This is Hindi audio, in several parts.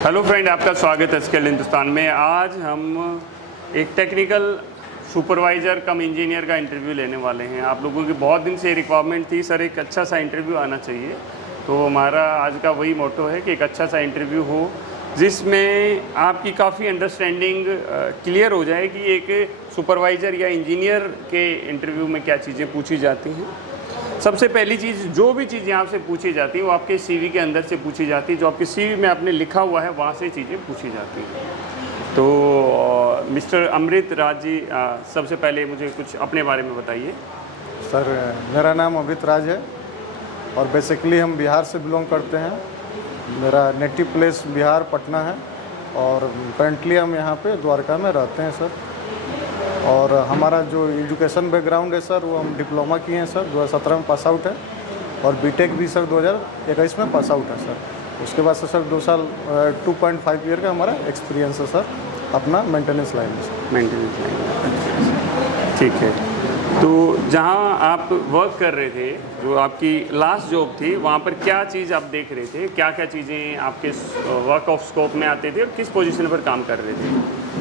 हेलो फ्रेंड, आपका स्वागत है स्किल हिंदुस्तान में। आज हम एक टेक्निकल सुपरवाइज़र कम इंजीनियर का इंटरव्यू लेने वाले हैं। आप लोगों की बहुत दिन से रिक्वायरमेंट थी, सर एक अच्छा सा इंटरव्यू आना चाहिए। तो हमारा आज का वही मोटो है कि एक अच्छा सा इंटरव्यू हो जिसमें आपकी काफ़ी अंडरस्टैंडिंग क्लियर हो जाए कि एक सुपरवाइज़र या इंजीनियर के इंटरव्यू में क्या चीज़ें पूछी जाती हैं। सबसे पहली चीज़, जो भी चीज़ यहाँ से पूछी जाती है वो आपके सीवी के अंदर से पूछी जाती है। जो आपके सीवी में आपने लिखा हुआ है वहाँ से चीज़ें पूछी जाती हैं। तो मिस्टर अमृत राज जी, सबसे पहले मुझे कुछ अपने बारे में बताइए। सर, मेरा नाम अमृत राज है और बेसिकली हम बिहार से बिलोंग करते हैं। मेरा नेटिव प्लेस बिहार पटना है और करंटली हम यहाँ पे द्वारका में रहते हैं सर। और हमारा जो एजुकेशन बैकग्राउंड है सर, वो हम डिप्लोमा किए हैं सर, 2017 में पास आउट है और बीटेक भी सर 2021 में पास आउट है सर। उसके बाद से सर 2 साल 2.5 ईयर का हमारा एक्सपीरियंस है सर अपना मेंटेनेंस लाइन में। मेंटेनेंस लाइन, ठीक है। तो जहाँ आप वर्क कर रहे थे, जो आपकी लास्ट जॉब थी, वहाँ पर क्या चीज़ आप देख रहे थे, क्या क्या चीज़ें आपके वर्क ऑफ स्कोप में आते थे और किस पोजीशन पर काम कर रहे थे?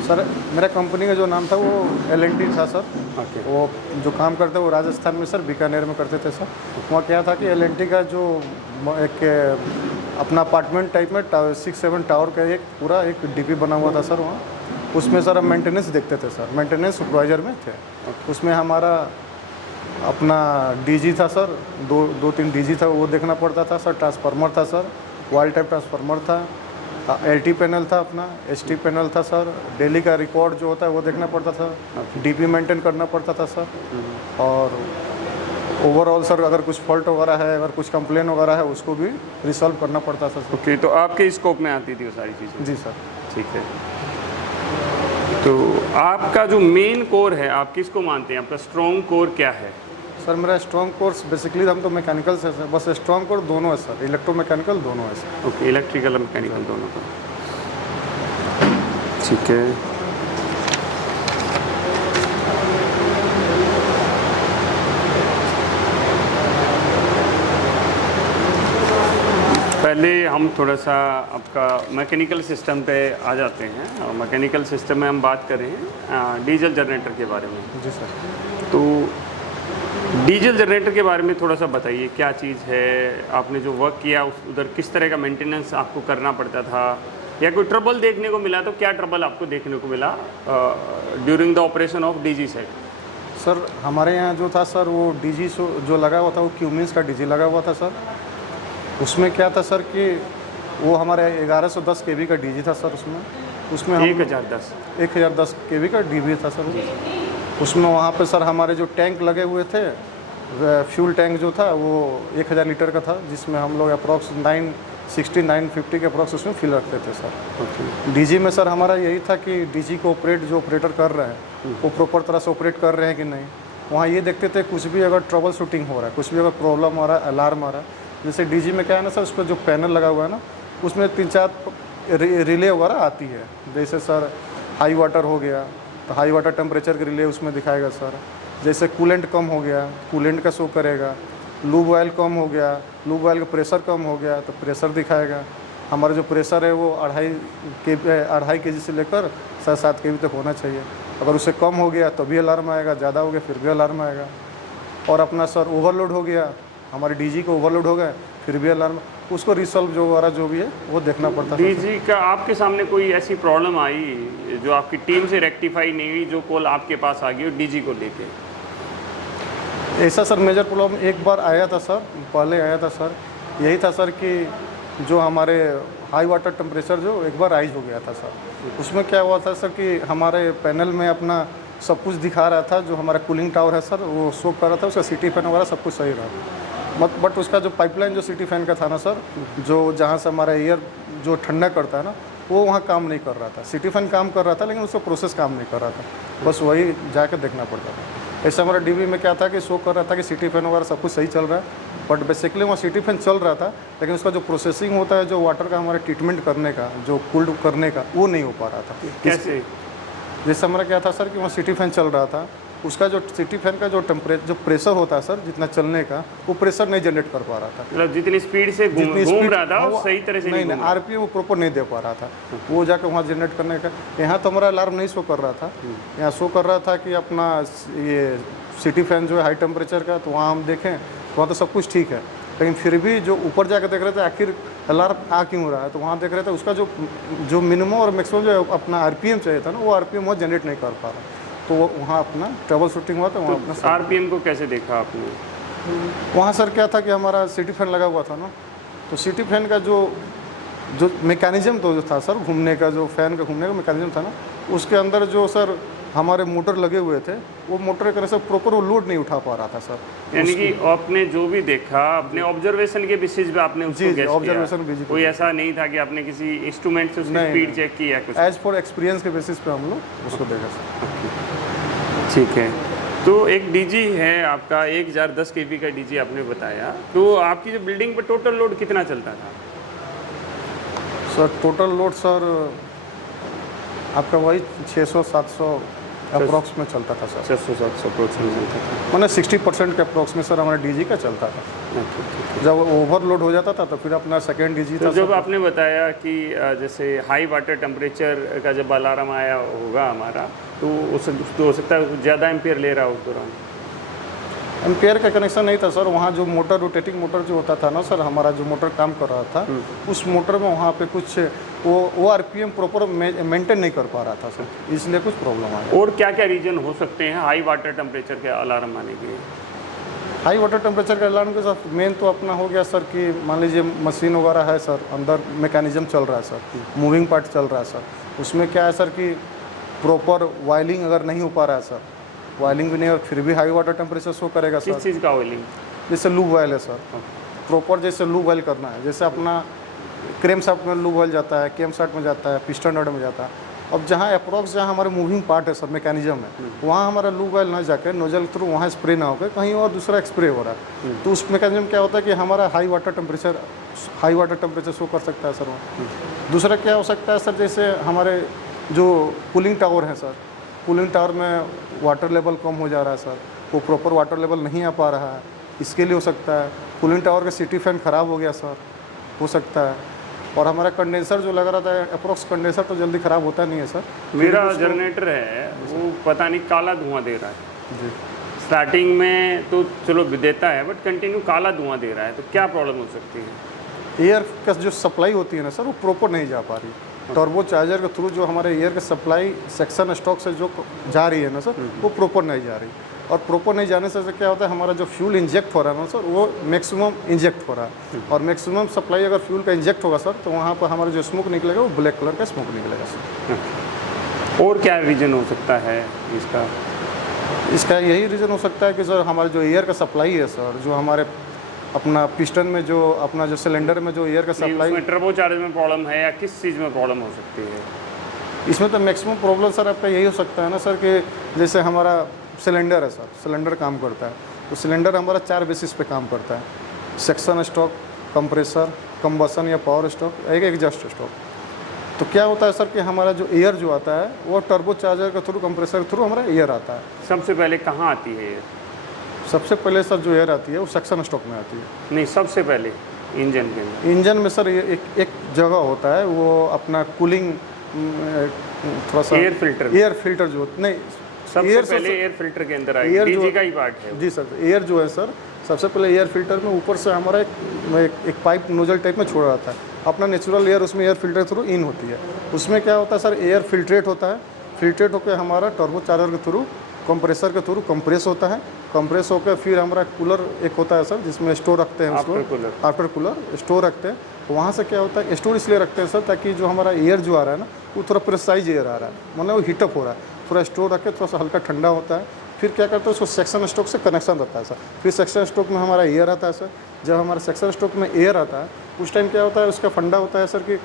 सर, मेरा कंपनी का जो नाम था वो L&T था सर। ओके। वो जो काम करते वो राजस्थान में सर बीकानेर में करते थे सर। वहाँ क्या था कि L&T का जो एक अपना अपार्टमेंट टाइप में 6-7 टावर का एक पूरा एक डीपी बना हुआ था सर वहाँ। उसमें सर हम मेंटेनेंस देखते थे सर, मेंटेनेंस सुपरवाइज़र में थे। उसमें हमारा अपना डीजी था सर, 2-3 डीजी था, वो देखना पड़ता था सर। ट्रांसफार्मर था सर, वाल टाइप ट्रांसफार्मर था, LT पैनल था अपना, ST पैनल था सर। डेली का रिकॉर्ड जो होता है वो देखना पड़ता था, डीपी मेंटेन करना पड़ता था सर। और ओवरऑल सर अगर कुछ फॉल्ट वगैरह है, अगर कुछ कंप्लेन वगैरह है, उसको भी रिसॉल्व करना पड़ता था सर। ओके, तो आपके स्कोप में आती थी वो सारी चीज़ें? जी सर। ठीक है। तो आपका जो मेन कोर है, आप किसको मानते हैं? आपका स्ट्रॉन्ग कोर क्या है? सर, मेरा स्ट्रॉन्ग कोर्स बेसिकली हम तो मैकेनिकल से सर, बस स्ट्रॉन्ग कोर दोनों है सर, इलेक्ट्रोमैकेनिकल दोनों है सर। ओके, इलेक्ट्रिकल और मैकेनिकल दोनों का, ठीक है। पहले हम थोड़ा सा आपका मैकेनिकल सिस्टम पे आ जाते हैं और मैकेनिकल सिस्टम में हम बात कर रहे हैं डीजल जनरेटर के बारे में। जी सर। तो डीजल जनरेटर के बारे में थोड़ा सा बताइए, क्या चीज़ है, आपने जो वर्क किया उधर किस तरह का मेंटेनेंस आपको करना पड़ता था, या कोई ट्रबल देखने को मिला तो क्या ट्रबल आपको देखने को मिला during the operation of DG set? Sir, हमारे यहाँ जो था सर, वो डीजी जो लगा हुआ था वो क्यूमिंस का डीजी लगा हुआ था सर। उसमें क्या था सर कि वो हमारे 1110 केवी का डीजी था सर। उसमें हम 1010 केवी का डीबी था सर। उसमें वहाँ पे सर हमारे जो टैंक लगे हुए थे, फ्यूल टैंक जो था वो 1000 लीटर का था, जिसमें हम लोग अप्रॉक्स 960-950 के अप्रॉक्स उसमें फिल रखते थे सर। डीजी में सर हमारा यही था कि डीजी को जो ऑपरेटर कर रहे हैं वो प्रॉपर तरह से ऑपरेट कर रहे हैं कि नहीं। वहाँ ये देखते थे कुछ भी अगर ट्रबल शूटिंग हो रहा है, कुछ भी अगर प्रॉब्लम आ रहा है, अलार्म आ रहा है। जैसे डीजी में क्या है ना सर, उस पर जो पैनल लगा हुआ है ना, उसमें 3-4 रिले वगैरह आती है। जैसे सर हाई वाटर हो गया तो हाई वाटर टेम्परेचर के रिले उसमें दिखाएगा सर। जैसे कूलेंट कम हो गया, कूलेंट का शो करेगा। लूब ऑयल कम हो गया, लूब ऑयल का प्रेशर कम हो गया तो प्रेशर दिखाएगा। हमारा जो प्रेशर है वो 2.5 kg से लेकर 7 kg तक होना चाहिए। अगर उससे कम हो गया तो भी अलार्म आएगा, ज़्यादा हो गया फिर भी अलार्म आएगा। और अपना सर ओवरलोड हो गया, हमारे डीजी को ओवरलोड हो गया फिर भी अलार्म, उसको रिसॉल्व जो वाला जो भी है वो देखना पड़ता है। डीजी का आपके सामने कोई ऐसी प्रॉब्लम आई जो आपकी टीम से रेक्टिफाई नहीं हुई, जो कॉल आपके पास आ गई और डीजी को लेके? ऐसा सर मेजर प्रॉब्लम एक बार आया था सर, पहले आया था सर। यही था सर कि जो हमारे हाई वाटर टेम्परेचर जो एक बार राइज हो गया था सर। उसमें क्या हुआ था सर कि हमारे पैनल में अपना सब कुछ दिखा रहा था, जो हमारा कूलिंग टावर है सर वो शो कर रहा था, उसका सिटी फैन वगैरह सब कुछ सही रहा। बट उसका जो पाइपलाइन जो सिटी फैन का था ना सर, जो जहाँ से हमारा एयर जो ठंडा करता है ना, वो वहाँ काम नहीं कर रहा था। सिटी फैन काम कर रहा था लेकिन उसका प्रोसेस काम नहीं कर रहा था, बस वही जाकर देखना पड़ता था। ऐसे हमारा डीबी में क्या था कि शो कर रहा था कि सिटी फैन वगैरह सब कुछ सही चल रहा है, बट बेसिकली वहाँ सिटी फैन चल रहा था लेकिन उसका जो प्रोसेसिंग होता है, जो वाटर का हमारा ट्रीटमेंट करने का, जो कूल्ड करने का, वो नहीं हो पा रहा था। कैसे? जैसे हमारा क्या था सर कि वहाँ सिटी फैन चल रहा था, उसका जो सिटी फैन का जो टेम्परेचर जो प्रेशर होता है सर, जितना चलने का, वो प्रेशर नहीं जनरेट कर पा रहा था। मतलब जितनी स्पीड से घूम रहा था वो सही तरह से नहीं आरपीएम वो प्रॉपर नहीं दे पा रहा था। वो जाकर वहाँ जनरेट करने का, यहाँ तो हमारा अलार्म नहीं शो कर रहा था, यहाँ शो कर रहा था कि अपना ये सिटी फैन जो है हाई टेम्परेचर का, तो वहाँ हम देखें वहाँ तो सब कुछ ठीक है, लेकिन फिर भी जो ऊपर जाकर देख रहे थे आखिर अलार्म आ क्यों रहा है, तो वहाँ देख रहे थे उसका जो मिनिमम और मैक्सिमम जो अपना आरपीएम चाहिए था ना, वो आरपीएम वहाँ जनरेट नहीं कर पा रहा, तो वो वहाँ अपना ट्रबल शूटिंग हुआ था। वहाँ अपना आरपीएम को कैसे देखा आपने? वहाँ सर क्या था कि हमारा सिटी फैन लगा हुआ था ना, तो सिटी फैन का जो मैकेनिज्म तो जो था सर, घूमने का जो फैन का घूमने का मैकेनिज्म था ना, उसके अंदर जो सर हमारे मोटर लगे हुए थे, वो मोटर एक तरह से प्रॉपर वो लोड नहीं उठा पा रहा था सर। यानी कि आपने जो भी देखा अपने ऑब्जर्वेशन के बेसिस पे आपने उसको गेस ऑब्जर्वेशन किया, कोई ऐसा नहीं था कि आपने किसी इंस्ट्रूमेंट से उसकी स्पीड चेक की या कुछ? एज फॉर एक्सपीरियंस के बेसिस पे हम लोग उसको देखा सर। ठीक है, तो एक डीजी है आपका 1010 kV का डीजी आपने बताया, तो आपकी जो बिल्डिंग पर टोटल लोड कितना चलता था? सर टोटल लोड सर आपका वही 600-700 अप्रॉक्स में चलता था सर। 600-700 अप्रोक्स में चलता था, मैंने 60% के अप्रॉक्स में सर हमारा डीजी का चलता था। जब ओवरलोड हो जाता था तो फिर अपना सेकेंड डीजी था। तो जब आपने बताया कि जैसे हाई वाटर टेम्परेचर का जब अलार्म आया होगा हमारा, तो उस हो सकता है ज़्यादा एम्पियर ले रहा हो उस दौरान? एम्पेयर का कनेक्शन नहीं था सर, वहाँ जो मोटर रोटेटिंग मोटर जो होता था ना सर, हमारा जो मोटर काम कर रहा था, उस मोटर में वहाँ पे कुछ वो आरपीएम प्रॉपर मेंटेन नहीं कर पा रहा था सर, इसलिए कुछ प्रॉब्लम आया। और क्या क्या रीजन हो सकते हैं हाई वाटर टेम्परेचर के अलार्म आने के? हाई वाटर टेम्परेचर का अलार्म के साथ मेन तो अपना हो गया सर कि मान लीजिए मशीन वगैरह है सर, अंदर मैकेनिज्म चल रहा है सर, मूविंग पार्ट चल रहा है सर, उसमें क्या है सर कि प्रॉपर वायलिंग अगर नहीं हो पा रहा है सर, वायलिंग भी नहीं और फिर भी हाई वाटर टेम्परेचर शो करेगा सर। किस चीज़ का ऑयलिंग? जैसे लूब वायल है सर, प्रॉपर जैसे लूब वायल करना है, जैसे अपना क्रेम शाफ्ट में लूब वायल जाता है, केम शाफ्ट में जाता है, पिस्टन रड में जाता है। अब जहाँ अप्रॉक्स जहाँ हमारे मूविंग पार्ट है सर मैकेनिज्म है, वहाँ हमारा लूब वायल ना जाकर नोजल थ्रू वहाँ स्प्रे ना होकर कहीं और दूसरा स्प्रे हो रहा है, तो उस मैकेनिज्म क्या होता है कि हमारा हाई वाटर टेम्परेचर शो कर सकता है सर वहाँ। दूसरा क्या हो सकता है सर, जैसे हमारे जो कूलिंग टावर है सर, कूलिंग टावर में वाटर लेवल कम हो जा रहा है सर, वो प्रॉपर वाटर लेवल नहीं आ पा रहा है, इसके लिए हो सकता है। कूलिंग टावर का सिटी फैन ख़राब हो गया सर, हो सकता है। और हमारा कंडेंसर जो लग रहा था अप्रोक्स कंडेंसर तो जल्दी ख़राब होता नहीं है सर। मेरा जनरेटर है वो पता नहीं काला धुआं दे रहा है जी, स्टार्टिंग में तो चलो देता है बट कंटिन्यू काला धुआं दे रहा है, तो क्या प्रॉब्लम हो सकती है? एयर का जो सप्लाई होती है ना सर, वो प्रॉपर नहीं जा पा रही। टर्बो चार्जर के थ्रू जो हमारे एयर का सप्लाई सेक्शन स्टॉक से जो जा रही है ना सर, वो प्रॉपर नहीं जा रही, और प्रॉपर नहीं जाने से क्या होता है, हमारा जो फ्यूल इंजेक्ट हो रहा है ना सर, वो मैक्सिमम इंजेक्ट हो रहा है, और मैक्सिमम सप्लाई अगर फ्यूल का इंजेक्ट होगा सर, तो वहाँ पर हमारा जो स्मोक निकलेगा वो ब्लैक कलर का स्मोक निकलेगा सर। और क्या रीज़न हो सकता है इसका यही रीज़न हो सकता है कि सर हमारा जो एयर का सप्लाई है सर, जो हमारे अपना पिस्टन में जो अपना जो सिलेंडर में जो एयर का सप्लाई, टर्बो चार्जर में प्रॉब्लम है या किस चीज़ में प्रॉब्लम हो सकती है? इसमें तो मैक्सिमम प्रॉब्लम सर आपका यही हो सकता है ना सर कि जैसे हमारा सिलेंडर है सर, सिलेंडर काम करता है, तो सिलेंडर हमारा 4 बेसिस पे काम करता है, सेक्शन स्टॉक, कंप्रेसर, कंबसन या पावर स्टॉक, एक एग्जॉस्ट स्टॉक। तो क्या होता है सर कि हमारा जो एयर जो आता है वो टर्बो चार्जर के थ्रू, कंप्रेसर के थ्रू हमारा एयर आता है। सबसे पहले कहाँ आती है एयर? सबसे पहले सर जो एयर आती है वो सेक्शन स्टॉक में आती है। नहीं, सबसे पहले इंजन के अंदर। इंजन में सर ये एक जगह होता है, वो अपना कूलिंग थोड़ा सा एयर फिल्टर जो नहीं, सबसे पहले एयर फिल्टर के अंदर आएगी, डीजी का ही पार्ट है। जी सर, एयर जो है सर सबसे पहले एयर फिल्टर में ऊपर से हमारा एक पाइप नोजल टाइप में छोड़ा जाता है, अपना नेचुरल एयर उसमें एयर फिल्टर थ्रू इन होती है। उसमें क्या होता है सर, एयर फिल्ट्रेट होता है, फिल्ट्रेट होकर हमारा टर्बो चार्जर के थ्रू, कंप्रेसर के थ्रू कंप्रेस होता है, कंप्रेस होकर फिर हमारा कूलर एक होता है सर जिसमें स्टोर रखते हैं उसको, आफ्टर कूलर स्टोर रखते हैं। तो वहाँ से क्या होता है, स्टोर इसलिए रखते हैं सर ताकि जो हमारा एयर जो आ रहा है ना, वो थोड़ा प्रेसाइज एयर आ रहा है, मतलब वो हीटअप हो रहा है, थोड़ा स्टोर रख के थोड़ा सा हल्का ठंडा होता है। फिर क्या करते हैं, उसको सेक्शन स्टॉक से कनेक्शन रहता है सर, फिर सेक्शन स्टॉक में हमारा एयर आता है सर। जब हमारा सेक्शन स्टॉक में एयर आता है उस टाइम क्या होता है, उसका फंडा होता है सर कि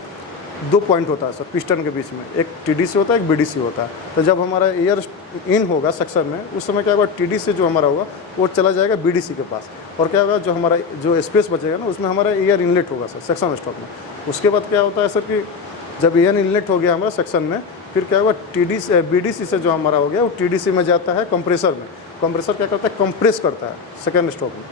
2 पॉइंट होता है सर पिस्टन के बीच में, एक टीडीसी होता है, एक बीडीसी होता है। तो जब हमारा एयर इन होगा सेक्शन में, उस समय क्या होगा, टीडीसी जो हमारा होगा वो चला जाएगा बीडीसी के पास, और क्या होगा, जो हमारा जो स्पेस बचेगा ना उसमें हमारा एयर इनलेट होगा सर सेक्शन स्टॉक में। उसके बाद क्या होता है सर कि जब एयर इनलेट हो गया हमारा सेक्शन में, फिर क्या हुआ TDC BDC से जो हमारा हो गया वो TDC में जाता है कंप्रेसर में। कंप्रेसर क्या करता है, कंप्रेस करता है सेकेंड स्ट्रोक में।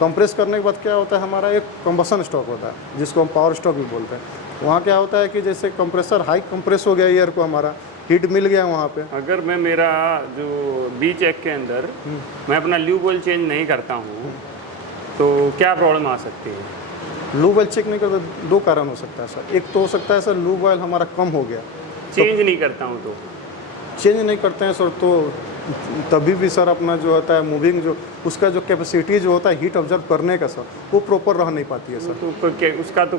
कंप्रेस करने के बाद क्या होता है, हमारा एक कंबसन स्ट्रोक होता है जिसको हम पावर स्ट्रोक भी बोलते हैं। वहाँ क्या होता है कि जैसे कंप्रेसर हाई कंप्रेस हो गया एयर को, हमारा हीट मिल गया वहाँ पे। अगर मैं मेरा जो बी चेक के अंदर मैं अपना ल्यूब ऑयल चेंज नहीं करता हूँ तो क्या प्रॉब्लम आ सकती है? लूब ऑयल चेक नहीं करते, दो कारण हो सकता है सर। एक तो हो सकता है सर लूब ऑयल हमारा कम हो गया, चेंज नहीं करता हूँ तो चेंज नहीं करते हैं सर, तो तभी भी सर अपना जो होता है मूविंग, जो उसका जो कैपेसिटी जो होता है हीट ऑब्जर्व करने का सर, वो प्रॉपर रह नहीं पाती है सर। तो उसका तो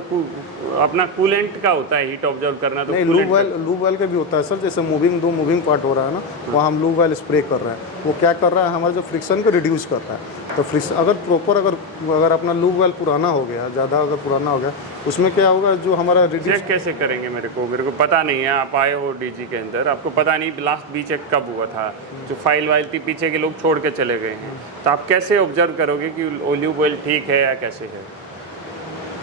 अपना कूलेंट का होता है हीट ऑब्जर्व करना, तो नहीं, लूब ऑयल का भी होता है सर। जैसे दो मूविंग पार्ट हो रहा है ना, वहाँ हम लूब ऑयल स्प्रे कर रहे हैं, वो क्या कर रहा है, हमारे जो फ्रिक्शन को रिड्यूस कर रहा है। तो फ्रिक्शन अगर प्रॉपर अगर अपना लूब ऑयल पुराना हो गया, ज़्यादा अगर पुराना हो गया, उसमें क्या होगा, जो हमारा चेक कैसे करेंगे? मेरे को पता नहीं है। आप आए हो डीजी के अंदर, आपको पता नहीं लास्ट बी चेक कब हुआ था, जो फाइल वाइल थी पीछे के लोग छोड़ के चले गए हैं, तो आप कैसे ऑब्जर्व करोगे कि ल्यूब ऑयल ठीक है या कैसे है?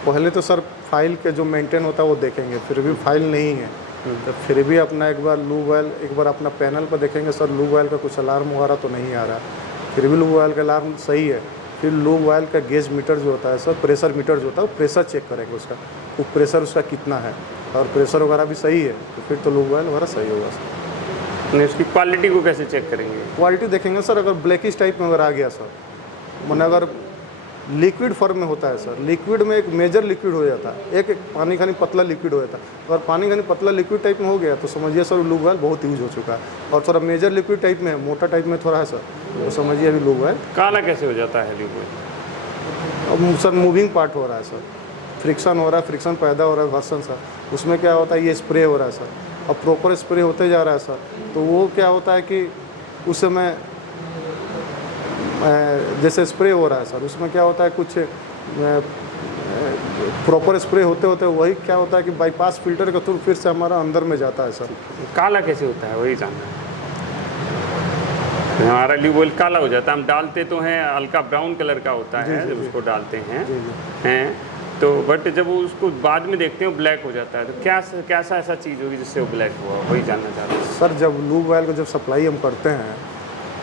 पहले तो सर फाइल के जो मेंटेन होता है वो देखेंगे, फिर भी फाइल नहीं है तो फिर भी अपना एक बार लूब ऑयल, एक बार अपना पैनल पर देखेंगे सर लूब ऑयल का कुछ अलार्म वगैरह तो नहीं आ रहा, फिर भी लूब ऑयल का अलार्म सही है। फिर लूब ऑयल का गेज मीटर जो होता है सर, प्रेशर मीटर जो होता है, वो प्रेशर चेक करेंगे उसका, वो प्रेशर उसका कितना है, और प्रेशर वगैरह भी सही है तो फिर तो लूब ऑयल वगैरह सही होगा सर। उसकी क्वालिटी को कैसे चेक करेंगे? क्वालिटी देखेंगे सर, अगर ब्लैकिश टाइप में अगर आ गया सर, मैंने अगर लिक्विड फॉर्म में होता है सर, लिक्विड में एक मेजर लिक्विड हो जाता है, एक पानी खानी पतला लिक्विड हो जाता है। अगर पानी खानी पतला लिक्विड टाइप में हो गया तो समझिए सर लूब ऑयल बहुत यूज हो चुका है। और थोड़ा मेजर लिक्विड टाइप में, मोटा टाइप में थोड़ा है सर, तो समझिए अभी लूब ऑयल काला कैसे हो जाता है ल्यूब ऑयल? अब सर मूविंग पार्ट हो रहा है सर, फ्रिक्शन हो रहा है, फ्रिक्शन पैदा हो रहा है घर्षण सर, उसमें क्या होता है ये स्प्रे हो रहा है सर, अब प्रॉपर स्प्रे होते जा रहा है सर, तो वो क्या होता है कि उस समय जैसे स्प्रे हो रहा है सर, उसमें क्या होता है कुछ प्रॉपर स्प्रे होते होते वही क्या होता है कि बाईपास फिल्टर के थ्रू फिर से हमारा अंदर में जाता है सर। काला कैसे होता है वही जानना है। हमारा ल्यूब ऑयल काला हो जाता है, हम डालते तो हैं हल्का ब्राउन कलर का होता है जब उसको डालते हैं तो, बट जब वो उसको बाद में देखते हैं वो ब्लैक हो जाता है, तो क्या ऐसा चीज़ होगी जिससे वो ब्लैक हुआ, वही जानना चाहते हैं सर। जब लूब ऑयल को जब सप्लाई हम करते हैं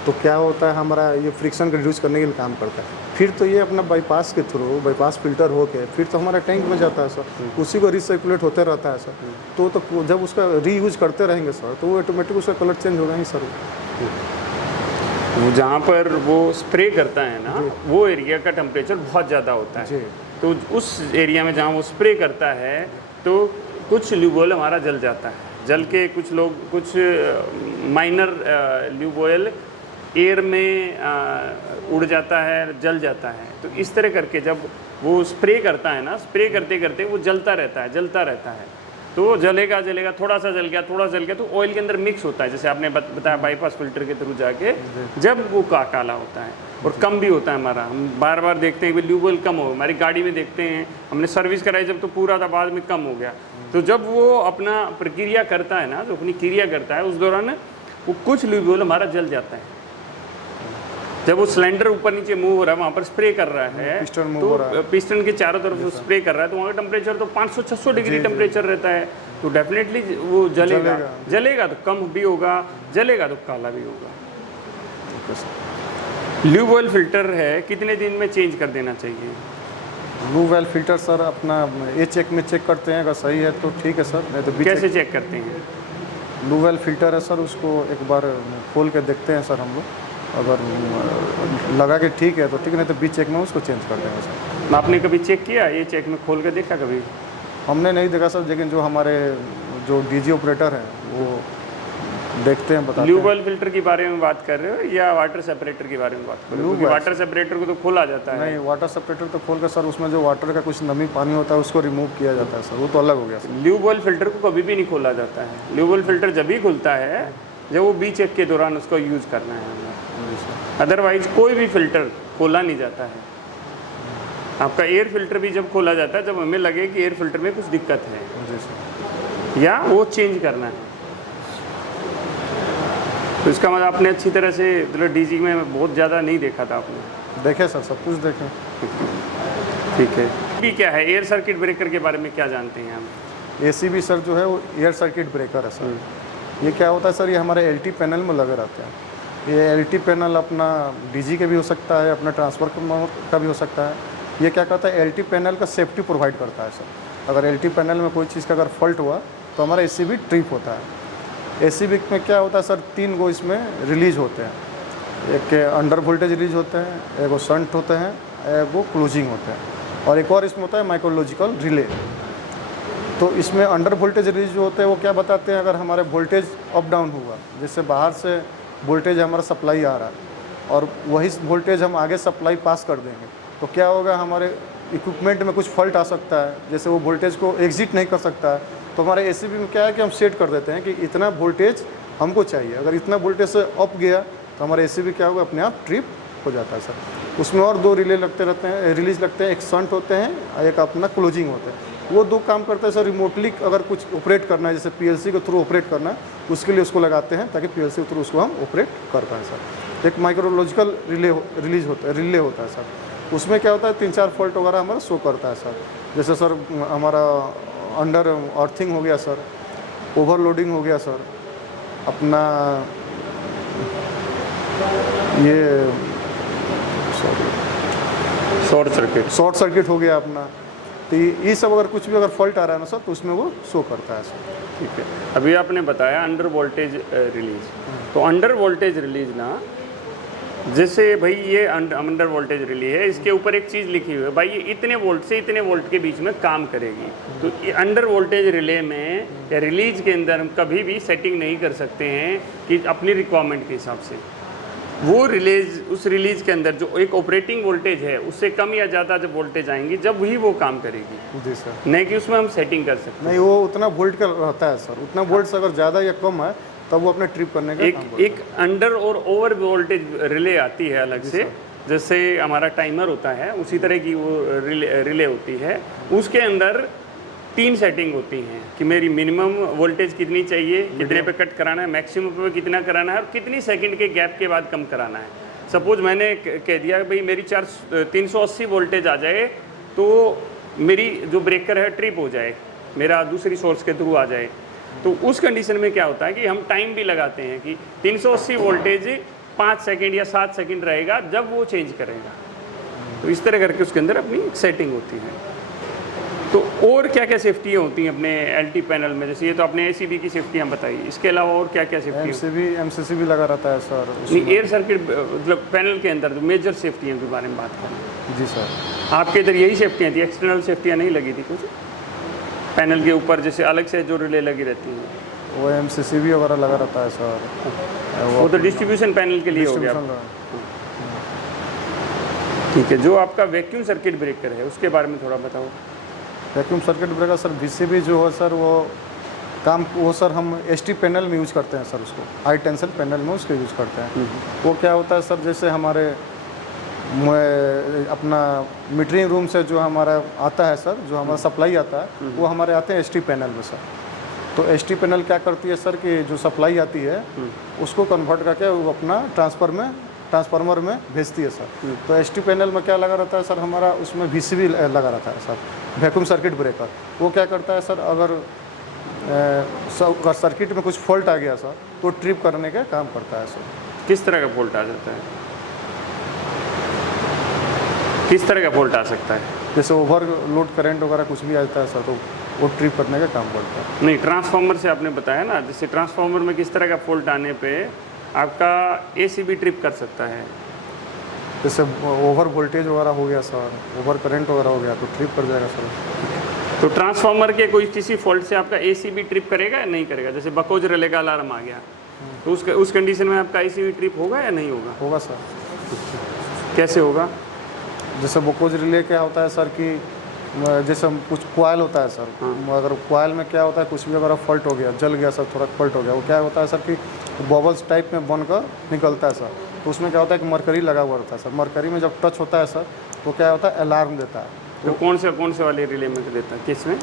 तो क्या होता है, हमारा ये फ्रिक्शन को रिड्यूस करने के लिए काम करता है, फिर तो ये अपना बाईपास के थ्रू, बाईपास फिल्टर होके फिर तो हमारा टैंक में जाता है सर, उसी को रिसर्कुलेट होते रहता है सर। तो जब उसका रीयूज करते रहेंगे सर तो वो ऑटोमेटिक उसका कलर चेंज होगा ही सर। जहाँ पर वो स्प्रे करता है ना, वो एरिया का टेम्परेचर बहुत ज़्यादा होता है, तो उस एरिया में जहाँ वो स्प्रे करता है तो कुछ ल्यूब ऑयल हमारा जल जाता है, जल के कुछ माइनर ल्यूब ऑयल एयर में उड़ जाता है, जल जाता है। तो इस तरह करके जब वो स्प्रे करता है ना, स्प्रे करते करते वो जलता रहता है, तो जलेगा थोड़ा सा जल गया तो ऑयल के अंदर मिक्स होता है, जैसे आपने बताया बाईपास फिल्टर के थ्रू जाके, जब वो काला होता है और कम भी होता है हमारा। हम बार बार देखते हैं कि ल्यूब ऑयल कम हो, हमारी गाड़ी में देखते हैं, हमने सर्विस कराई जब तो पूरा था, बाद में कम हो गया। तो जब वो अपना प्रक्रिया करता है ना, जो अपनी क्रिया करता है, उस दौरान वो कुछ ल्यूब ऑयल हमारा जल जाता है। जब वो सिलेंडर ऊपर नीचे मूव हो रहा है, वहाँ पर स्प्रे कर रहा है, तो पिस्टन के चारों तरफ स्प्रे कर रहा है, तो वहाँ का टेम्परेचर तो 500-600 डिग्री टेम्परेचर रहता है, तो डेफिनेटली वो जलेगा तो कम भी होगा, जलेगा तो काला भी होगा। ल्यूब ऑयल फिल्टर है, कितने दिन में चेंज कर देना चाहिए? लूब ऑयल फिल्टर सर अपना ये चेक में चेक करते हैं, अगर सही है तो ठीक है सर, नहीं तो कैसे चेक करते हैं? लूब ऑयल फिल्टर है सर, उसको एक बार खोल के देखते हैं सर हम लोग, अगर लगा कि ठीक है तो ठीक, नहीं तो बीच चेक में उसको चेंज कर देंगे सर। आपने कभी चेक किया, ये चेक में खोल के देखा कभी? हमने नहीं देखा सर, लेकिन जो हमारे जो डीजी ऑपरेटर हैं वो देखते हैं, बताते हैं। ल्यूब ऑयल फिल्टर के बारे में बात कर रहे हो या वाटर सेपरेटर के बारे में बात कर रहे हो? वाटर सेपरेटर को तो खोला जाता है। नहीं, वाटर सेपरेटर तो खोल कर सर उसमें जो वाटर का कुछ नमी पानी होता है उसको रिमूव किया जाता है सर, वो तो अलग हो गया सर। ल्यूब ऑयल फिल्टर को कभी भी नहीं खोला जाता है। ल्यूब ऑयल फिल्टर जब भी खुलता है जब वो बी चेक के दौरान उसको यूज़ करना है, अदरवाइज कोई भी फिल्टर खोला नहीं जाता है। आपका एयर फिल्टर भी जब खोला जाता है जब हमें लगे कि एयर फिल्टर में कुछ दिक्कत है या वो चेंज करना है, तो इसका मतलब आपने अच्छी तरह से मतलब डीजी में बहुत ज़्यादा नहीं देखा था आपने? देखे सर, सब कुछ देखे। ठीक है। भी क्या है, एयर सर्किट ब्रेकर के बारे में क्या जानते हैं हम? एसीबी सर जो है वो एयर सर्किट ब्रेकर है सर। ये क्या होता है सर, ये हमारे एलटी पैनल में लगे रहते हैं। ये एलटी पैनल अपना डीजी के भी हो सकता है, अपना ट्रांसफर का भी हो सकता है। ये क्या करता है, एलटी पैनल का सेफ्टी प्रोवाइड करता है सर। अगर एलटी पैनल में कोई चीज़ का अगर फॉल्ट हुआ तो हमारा एसीबी ट्रिप होता है। एसीबी में क्या होता है सर, 3 गो इसमें रिलीज होते हैं। एक अंडर वोल्टेज रिलीज होते हैं, एक वो शंट होते हैं, एक वो क्लोजिंग होते हैं, और एक और इसमें होता है माइक्रोलॉजिकल रिले। तो इसमें अंडर वोल्टेज रिलीज जो होते हैं वो क्या बताते हैं, अगर हमारे वोल्टेज अप डाउन हुआ, जिससे बाहर से वोल्टेज हमारा सप्लाई आ रहा है और वही वोल्टेज हम आगे सप्लाई पास कर देंगे, तो क्या होगा, हमारे इक्विपमेंट में कुछ फॉल्ट आ सकता है, जैसे वो वोल्टेज को एग्जिट नहीं कर सकता है। तो हमारे एसीबी में क्या है कि हम सेट कर देते हैं कि इतना वोल्टेज हमको चाहिए। अगर इतना वोल्टेज से अप गया तो हमारा एसीबी क्या होगा, अपने आप ट्रिप हो जाता है सर। उसमें और 2 रिले लगते रहते हैं, रिलीज लगते हैं, एक शंट होते हैं, एक अपना क्लोजिंग होता है। वो 2 काम करते हैं सर। रिमोटली अगर कुछ ऑपरेट करना है, जैसे पीएलसी के थ्रू ऑपरेट करना है, उसके लिए उसको लगाते हैं ताकि पीएलसी के थ्रू उसको हम ऑपरेट कर पाएँ सर। एक माइक्रोलॉजिकल रिले होता है सर। उसमें क्या होता है, 3-4 फॉल्ट वगैरह हमारा शो करता है सर। जैसे सर हमारा अंडर अर्थिंग हो गया सर, ओवरलोडिंग हो गया सर, अपना ये शॉर्ट सर्किट हो गया अपना। तो ये सब अगर कुछ भी अगर फॉल्ट आ रहा है ना सर, तो उसमें वो शो करता है सर। ठीक है, अभी आपने बताया अंडर वोल्टेज रिलीज, तो अंडर वोल्टेज रिलीज ना, जैसे भाई ये अंडर वोल्टेज रिले है, इसके ऊपर एक चीज़ लिखी हुई है भाई, ये इतने वोल्ट से इतने वोल्ट के बीच में काम करेगी। तो अंडर वोल्टेज रिले में या रिलीज के अंदर हम कभी भी सेटिंग नहीं कर सकते हैं कि अपनी रिक्वायरमेंट के हिसाब से वो उस रिलीज के अंदर जो एक ऑपरेटिंग वोल्टेज है उससे कम या ज़्यादा जब वोल्टेज आएंगी, जब वही वो काम करेगी। जी सर। नहीं कि उसमें हम सेटिंग कर सकते नहीं, वो उतना वोल्ट का रहता है सर। उतना वोल्ट से अगर ज़्यादा या कम है तब वो अपने ट्रिप करने का काम करता है। एक अंडर और ओवर वोल्टेज रिले आती है अलग से, जैसे हमारा टाइमर होता है उसी तरह की वो रिले होती है। उसके अंदर 3 सेटिंग होती हैं कि मेरी मिनिमम वोल्टेज कितनी चाहिए, कितने पे कट कराना है, मैक्सिमम पे कितना कराना है और कितनी सेकंड के गैप के बाद कम कराना है। सपोज मैंने कह दिया भाई मेरी 380 वोल्टेज आ जाए तो मेरी जो ब्रेकर है ट्रिप हो जाए, मेरा दूसरी सोर्स के थ्रू आ जाए। तो उस कंडीशन में क्या होता है कि हम टाइम भी लगाते हैं कि 380 वोल्टेज 5 सेकंड या 7 सेकंड रहेगा, जब वो चेंज करेगा। तो इस तरह करके उसके अंदर अपनी सेटिंग होती है। तो और क्या क्या सेफ्टियाँ होती हैं अपने एलटी पैनल में? जैसे ये तो आपने एसीबी की सेफ्टियाँ बताई, इसके अलावा और क्या क्या सेफ्टी? एमसीसी भी लगा रहता है सर। नहीं, एयर सर्किट मतलब पैनल के अंदर जो मेजर सेफ्टियों के बारे में बात करें। जी सर। आपके इधर यही सेफ्टियाँ थी, एक्सटर्नल सेफ्टियाँ नहीं लगी थी कुछ पैनल के ऊपर, जैसे अलग से जो रिले लगी रहती हैं? वो एमसीसी भी वगैरह लगा रहता है सर। वो तो डिस्ट्रीब्यूशन पैनल के लिए हो गया। ठीक है, जो आपका वैक्यूम सर्किट ब्रेकर है उसके बारे में थोड़ा बताओ। Vacuum circuit breaker sir, VCB जो है सर वो सर हम एसटी पैनल में यूज़ करते हैं सर। उसको हाई टेंशन पैनल में उसको यूज़ करते हैं। वो क्या होता है सर, जैसे हमारे अपना मीटरिंग रूम से जो हमारा आता है सर, जो हमारा सप्लाई आता है वो हमारे आते हैं एसटी पैनल में सर। तो एसटी पैनल क्या करती है सर कि जो सप्लाई आती है उसको कन्वर्ट करके वो अपना ट्रांसफार्मर में भेजती है सर। तो एसटी पैनल में क्या लगा रहता है सर हमारा, उसमें वीसीबी लगा रहता है सर, वैक्यूम सर्किट ब्रेकर। वो क्या करता है सर, अगर सर्किट में कुछ फॉल्ट आ गया सर तो ट्रिप करने का काम करता है सर। किस तरह का फॉल्ट आ जाता है? किस तरह का फॉल्ट आ सकता है? जैसे ओवरलोड करंट वगैरह कुछ भी आता है सर, तो वो ट्रिप करने का काम करता है। नहीं, ट्रांसफार्मर से आपने बताया ना, जैसे ट्रांसफार्मर में किस तरह का फॉल्ट आने पे आपका एसीबी ट्रिप कर सकता है? जैसे ओवर वोल्टेज वगैरह हो गया सर, ओवर करंट वगैरह हो गया तो ट्रिप कर जाएगा सर। तो ट्रांसफार्मर के कोई किसी फॉल्ट से आपका एसीबी ट्रिप करेगा या नहीं करेगा? जैसे बकोज रिले का अलार्म आ गया तो उस कंडीशन में आपका एसीबी ट्रिप होगा या नहीं होगा? होगा सर। कैसे होगा? जैसे बकोज रिले क्या होता है सर कि जैसे कुछ कॉयल होता है सर, अगर कॉयल में क्या होता है कुछ भी अगर फॉल्ट हो गया, जल गया सर, थोड़ा फॉल्ट हो गया, वो क्या होता है सर कि बबल्स टाइप में बनकर निकलता है सर। तो उसमें क्या होता है कि मरकरी लगा हुआ रहता है सर। मरकरी में जब टच होता है सर तो क्या होता है, अलार्म देता है। तो कौन से वाले रिले में देता है? किस में?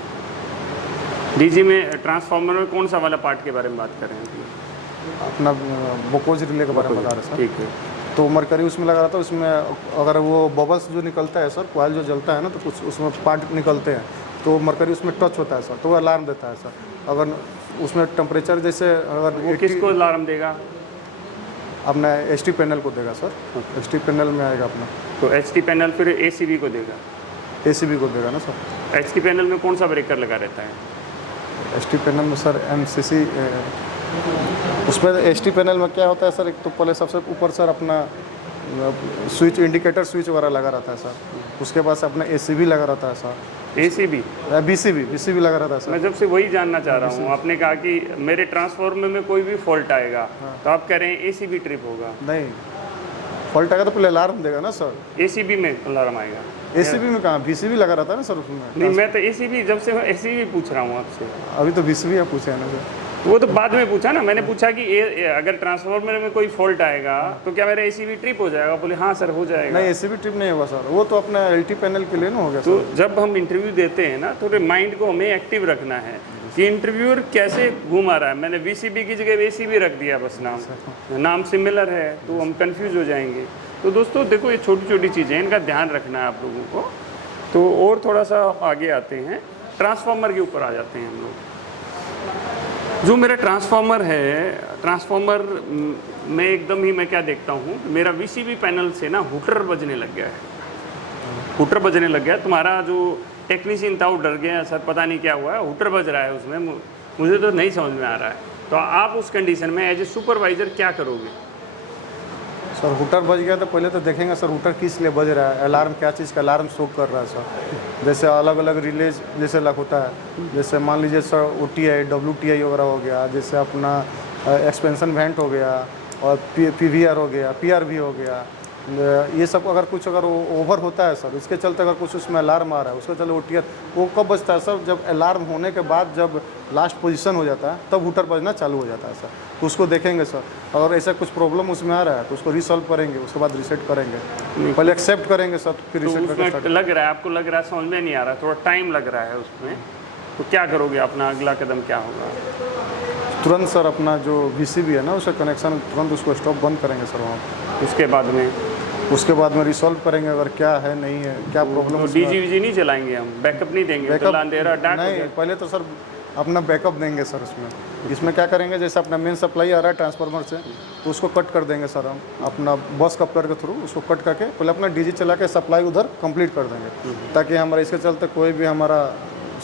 डीजी में, ट्रांसफार्मर में कौन सा वाला पार्ट के बारे में बात कर रहे हैं? अपना बकोज रिले के बारे में बता रहे सर। ठीक है। तो मरकरी उसमें लगा रहता है। उसमें अगर वो बबल्स जो निकलता है सर, कॉयल जो जलता है ना, तो कुछ उसमें पार्ट निकलते हैं, तो मरकरी उसमें टच होता है सर, तो वो अलार्म देता है सर। अगर उसमें टेम्परेचर जैसे अगर वो किसको अलार्म देगा? अपना एचटी पैनल को देगा सर, एचटी पैनल में आएगा अपना, तो एचटी पैनल फिर एसीबी को देगा। एसीबी को देगा ना सर। एचटी पैनल में कौन सा ब्रेकर लगा रहता है? एचटी पैनल में सर एमसीसी, उसमें एचटी पैनल में क्या होता है सर, एक तो पहले सबसे ऊपर सर अपना स्विच, इंडिकेटर स्विच वगैरह लगा रहता है सर, उसके बाद अपना एसीबी लगा रहता है सर, एसीबी, बीसीबी लगा रहता है सर। मैं जब से वही जानना चाह रहा हूँ। आपने कहा कि मेरे ट्रांसफार्मर में कोई भी फॉल्ट आएगा तो आप कह रहे हैं एसीबी ट्रिप होगा। नहीं, फॉल्ट आएगा तो पहले अलार्म देगा ना सर। एसीबी में अलार्म आएगा? एसीबी में कहाँ, बीसीबी लगा रहता है ना सर उसमें। नहीं, मैं तो एसीबी, जब से एसीबी पूछ रहा हूँ आपसे। अभी तो बीसीबी आप पूछे हैं ना सर। वो तो बाद में पूछा ना, मैंने पूछा कि अगर ट्रांसफार्मर में कोई फॉल्ट आएगा तो क्या मेरा एसीबी ट्रिप हो जाएगा? बोले हाँ सर हो जाएगा। नहीं, एसीबी ट्रिप नहीं होगा सर, वो तो अपना एलटी पैनल के लिए ना हो गया तो सर। जब हम इंटरव्यू देते हैं ना तो माइंड को हमें एक्टिव रखना है कि इंटरव्यूअर कैसे घूम आ रहा है। मैंने बीसीबी की जगह एसीबी रख दिया, बस नाम सिमिलर है तो हम कंफ्यूज हो जाएंगे। तो दोस्तों देखो, ये छोटी छोटी चीज़ें, इनका ध्यान रखना है आप लोगों को। तो और थोड़ा सा आगे आते हैं, ट्रांसफार्मर के ऊपर आ जाते हैं हम लोग। जो मेरा ट्रांसफार्मर है, ट्रांसफार्मर में एकदम ही मैं क्या देखता हूँ, मेरा वीसीबी पैनल से ना हुटर बजने लग गया है। हुटर बजने लग गया, तुम्हारा जो टेक्नीशियन था वो डर गया, सर पता नहीं क्या हुआ है, हुटर बज रहा है उसमें, मुझे तो नहीं समझ में आ रहा है। तो आप उस कंडीशन में एज ए सुपरवाइज़र क्या करोगे? सर हुटर बज गया तो पहले तो देखेंगे सर हुटर किस लिए बज रहा है, अलार्म क्या चीज़ का अलार्म शो कर रहा है सर। जैसे अलग अलग रिलेज जैसे लग होता है, जैसे मान लीजिए सर OTI WTI वगैरह हो गया, जैसे अपना एक्सपेंशन वेंट हो गया और PVR हो गया, PRV हो गया, ये सब अगर कुछ अगर ओवर होता है सर, इसके चलते अगर कुछ उसमें अलार्म आ रहा है, उसके चलते OTR वो कब बजता है सर? जब अलार्म होने के बाद जब लास्ट पोजीशन हो जाता है तब हुटर बजना चालू हो जाता है सर। तो उसको देखेंगे सर, अगर ऐसा कुछ प्रॉब्लम उसमें आ रहा है तो उसको रिसॉल्व करेंगे, उसके बाद रीसेट करेंगे, पहले एक्सेप्ट करेंगे सर, फिर तो रीसेट उसमें करेंगे। लग रहा है, आपको लग रहा है समझ में नहीं आ रहा, थोड़ा टाइम लग रहा है उसमें, तो क्या करोगे? अपना अगला कदम क्या होगा? तुरंत सर अपना जो VCB है ना उसका कनेक्शन तुरंत उसको स्टॉप बंद करेंगे सर वहाँ। उसके बाद में रिसॉल्व करेंगे अगर क्या है नहीं है, क्या प्रॉब्लम। तो डीजी नहीं चलाएंगे हम, बैकअप नहीं देंगे? बैकअप अंधेरा डार्क नहीं, पहले तो सर अपना बैकअप देंगे सर उसमें। इसमें क्या करेंगे, जैसे अपना मेन सप्लाई आ रहा है ट्रांसफार्मर से तो उसको कट कर देंगे सर हम, अपना बस कपलर के थ्रू उसको कट करके पहले अपना DG चला के सप्लाई उधर कंप्लीट कर देंगे, ताकि हमारा इसके चलते कोई भी हमारा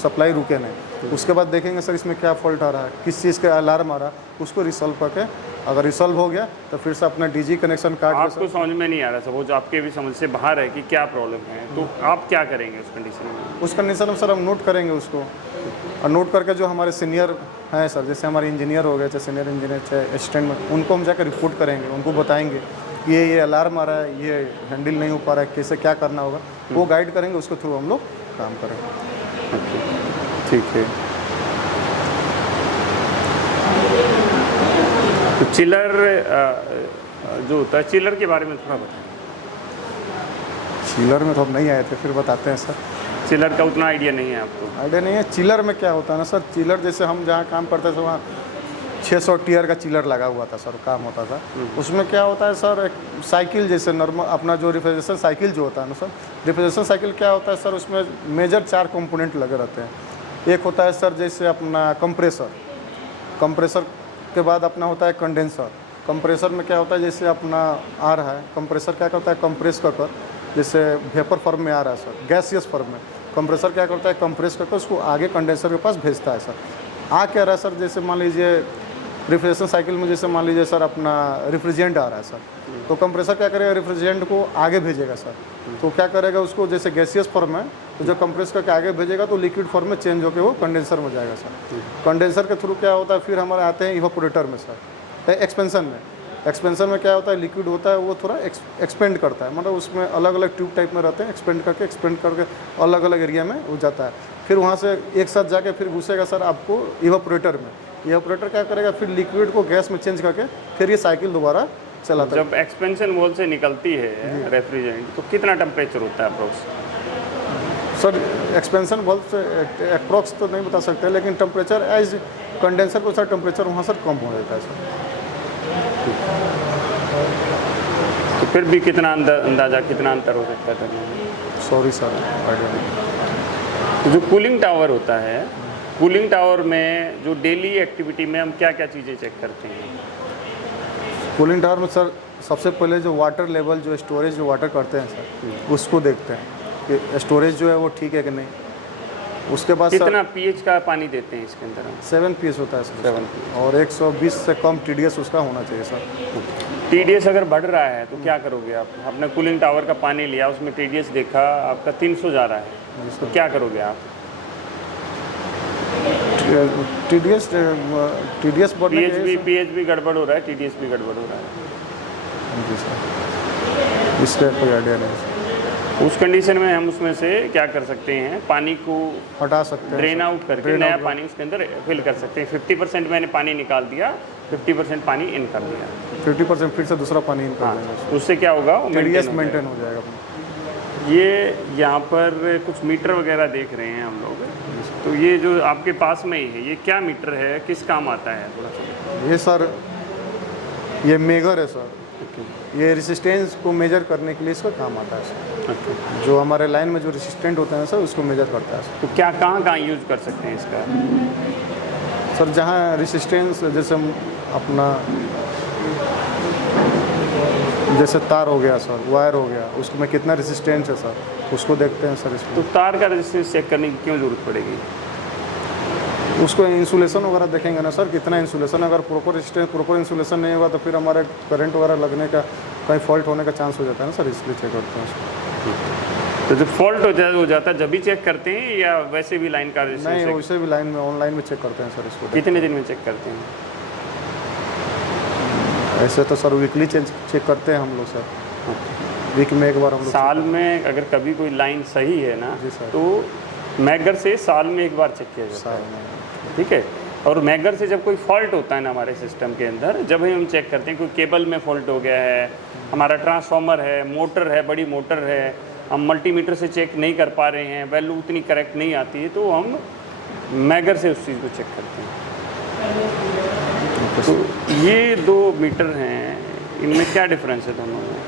सप्लाई रुके नहीं। उसके बाद देखेंगे सर इसमें क्या फॉल्ट आ रहा है, किस चीज़ का अलार्म आ रहा है, उसको रिसॉल्व करके अगर रिसॉल्व हो गया तो फिर से अपना DG कनेक्शन काट के। आपको समझ में नहीं आ रहा सर, वो जो आपके भी समझ से बाहर है कि क्या प्रॉब्लम है, तो आप क्या करेंगे उस कंडीशन में? उस कंडीशन में सर हम नोट करेंगे उसको, और नोट करके जो हमारे सीनियर हैं सर, जैसे हमारे इंजीनियर हो गए, चाहे सीनियर इंजीनियर चाहे असिस्टेंट में, उनको हम जाकर रिपोर्ट करेंगे, उनको बताएंगे ये अलार्म आ रहा है, ये हैंडल नहीं हो पा रहा है, कैसे क्या करना होगा, वो गाइड करेंगे, उसके थ्रू हम लोग काम करेंगे। ठीक है। तो चिलर जो होता है, चिलर के बारे में थोड़ा बताएं। चिलर में तो हम नहीं आए थे, फिर बताते हैं सर। चिलर का उतना आइडिया नहीं है आपको? आइडिया नहीं है। चिलर में क्या होता है ना सर, चिलर जैसे हम जहाँ काम करते थे वहाँ 600 टीयर का चिलर लगा हुआ था सर, काम होता था। उसमें क्या होता है सर, एक साइकिल जैसे नॉर्मल अपना जो रेफ्रिजरेशन साइकिल जो होता है ना सर, रेफ्रिजरेशन साइकिल क्या होता है सर, उसमें मेजर 4 कंपोनेंट लगे रहते हैं। एक होता है सर जैसे अपना कंप्रेसर, कंप्रेसर के बाद अपना होता है कंडेंसर। कंप्रेसर में क्या होता है, जैसे अपना आ रहा है कंप्रेसर क्या करता है, कंप्रेस कर जैसे वेपर फॉर्म में आ रहा है सर, गैसियस फॉर्म में, कंप्रेसर क्या करता है, कंप्रेस करके उसको आगे कंडेंसर के पास भेजता है सर। आ क्या रहा है सर, जैसे मान लीजिए रेफ्रिजरेशन साइकिल में जैसे मान लीजिए सर अपना रेफ्रिजरेंट आ रहा है सर, तो कंप्रेसर क्या करेगा, रेफ्रिजरेंट को आगे भेजेगा सर। तो क्या करेगा, उसको जैसे गैसियस फॉर्म है तो जो कंप्रेस करके आगे भेजेगा तो लिक्विड फॉर्म में चेंज होकर वो कंडेंसर में जाएगा सर। कंडेंसर के थ्रू क्या होता है, फिर हमारे आते हैं इवापोरेटर में सर, एक्सपेंशन में। एक्सपेंशन में क्या होता है, लिक्विड होता है वो थोड़ा एक्सपेंड करता है, मतलब उसमें अलग अलग ट्यूब टाइप में रहते हैं, एक्सपेंड करके अलग अलग एरिया में हो जाता है। फिर वहाँ से एक साथ जाके फिर घुसेगा सर आपको इवापोरेटर में। इवापोरेटर क्या करेगा, फिर लिक्विड को गैस में चेंज करके फिर ये साइकिल दोबारा चलाता है। जब एक्सपेंशन वॉल से निकलती है रेफ्रिजरेंट तो कितना टेम्परेचर होता है अप्रोक्स? सर एक्सपेंशन वाल्व से अप्रॉक्स तो नहीं बता सकते, लेकिन टेम्परेचर एज कंडेंसर को सर टेम्परेचर वहाँ सर कम हो जाता है सर। तो फिर भी कितना अंदाजा कितना अंतर हो सकता है? सॉरी सर, आइडिया नहीं। जो कूलिंग टावर होता है कूलिंग टावर में जो डेली एक्टिविटी में हम क्या क्या चीज़ें चेक करते हैं? कूलिंग टावर में सर सबसे पहले जो वाटर लेवल, जो स्टोरेज जो वाटर करते हैं सर, उसको देखते हैं कि स्टोरेज जो है वो ठीक है कि नहीं। उसके बाद सर कितना पीएच का पानी देते हैं इसके अंदर हम? 7 पीएच होता है सर, 7 pH। और 120 से कम TDS उसका होना चाहिए सर। TDS अगर बढ़ रहा है तो क्या करोगे आप? आपने कूलिंग टावर का पानी लिया, उसमें TDS देखा आपका 300 जा रहा है, तो क्या करोगे आप? TDS बढ़ने के पीएच भी गड़बड़ हो रहा है, TDS भी गड़बड़ हो रहा है। जी सर, इसका कोई आइडिया नहीं सर। उस कंडीशन में हम उसमें से क्या कर सकते हैं, पानी को हटा सकते हैं ड्रेन सर। आउट करके Drain नया out पानी उसके अंदर फिल कर सकते हैं। 50% मैंने पानी निकाल दिया, 50% पानी इन कर दिया। 50% फिर से दूसरा पानी इन कर हाँ, देंगे। उससे क्या होगा, वो TDS maintain हो मेंटेन जाएगा। हो जाएगा अपना। ये यहाँ पर कुछ मीटर वगैरह देख रहे हैं हम लोग, तो ये जो आपके पास में ही है, ये क्या मीटर है, किस काम आता है थोड़ा सा? ये सर, ये मेजर है सर, ये रेसिस्टेंस को मेजर करने के लिए इसका काम आता है सर। जो हमारे लाइन में जो रेसिस्टेंट होते हैं सर, उसको मेजर करता है सर। तो क्या कहाँ यूज़ कर सकते हैं इसका? सर जहाँ रेसिस्टेंस, जैसे हम अपना जैसे तार हो गया सर, वायर हो गया, उसमें कितना रेसिस्टेंस है सर, उसको देखते हैं सर इसमें। तो तार का रेजिस्टेंस चेक करने की क्यों ज़रूरत पड़ेगी? उसको इंसुलेशन वगैरह देखेंगे ना सर, कितना इंसुलेशन, अगर प्रॉपर रेजिस्टेंस, प्रॉपर इंसुलेशन नहीं होगा तो फिर हमारे करंट वगैरह लगने का, कहीं फॉल्ट होने का चांस हो जाता है ना सर, इसलिए चेक करते हैं उसको। तो जब फॉल्ट हो जाता है जब भी चेक करते हैं, या वैसे भी लाइन का नहीं, रेजिस्टेंस वैसे भी लाइन में, ऑनलाइन में चेक करते हैं सर इसको। कितने दिन में चेक करते हैं? ऐसे तो सर वीकली चेक करते हैं हम लोग सर, वीक में एक बार हम लोग। साल में अगर कभी कोई लाइन सही है ना, जी सर। तो मैगर से साल में एक बार चेक किया जाता साल है, में। ठीक है। और मैगर से जब कोई फॉल्ट होता है ना हमारे सिस्टम के अंदर, जब हम चेक करते हैं कोई केबल में फॉल्ट हो गया है, हमारा ट्रांसफार्मर है, मोटर है, बड़ी मोटर है, हम मल्टीमीटर से चेक नहीं कर पा रहे हैं, वैल्यू उतनी करेक्ट नहीं आती है, तो हम मैगर से उस चीज़ को चेक करते हैं। तो ये 2 मीटर हैं, इनमें क्या डिफरेंस है दोनों में?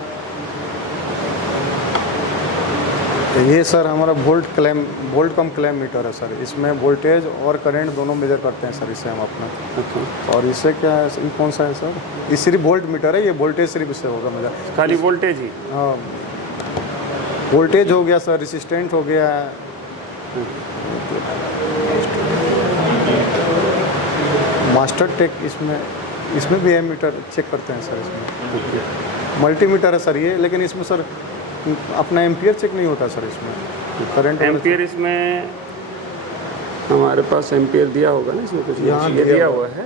तो ये सर हमारा वोल्ट कम क्लेम मीटर है सर, इसमें वोल्टेज और करंट दोनों मेजर करते हैं सर, इससे हम अपना। और इससे क्या है, ये कौन सा है सर, ये सिर्फ वोल्ट मीटर है, ये वोल्टेज सिर्फ इससे होगा मेजर। खाली वोल्टेज ही? हाँ, वोल्टेज हो गया सर, रेसिस्टेंट हो गया, मास्टर टेक, इसमें भी एमीटर चेक करते हैं सर इसमें। मल्टीमीटर है सर ये, लेकिन इसमें सर अपना एम्पियर चेक नहीं होता सर इसमें, करंट एम्पियर इसमें हमारे पास एम्पियर दिया होगा ना, इसमें कुछ यहाँ ये दिया हुआ है।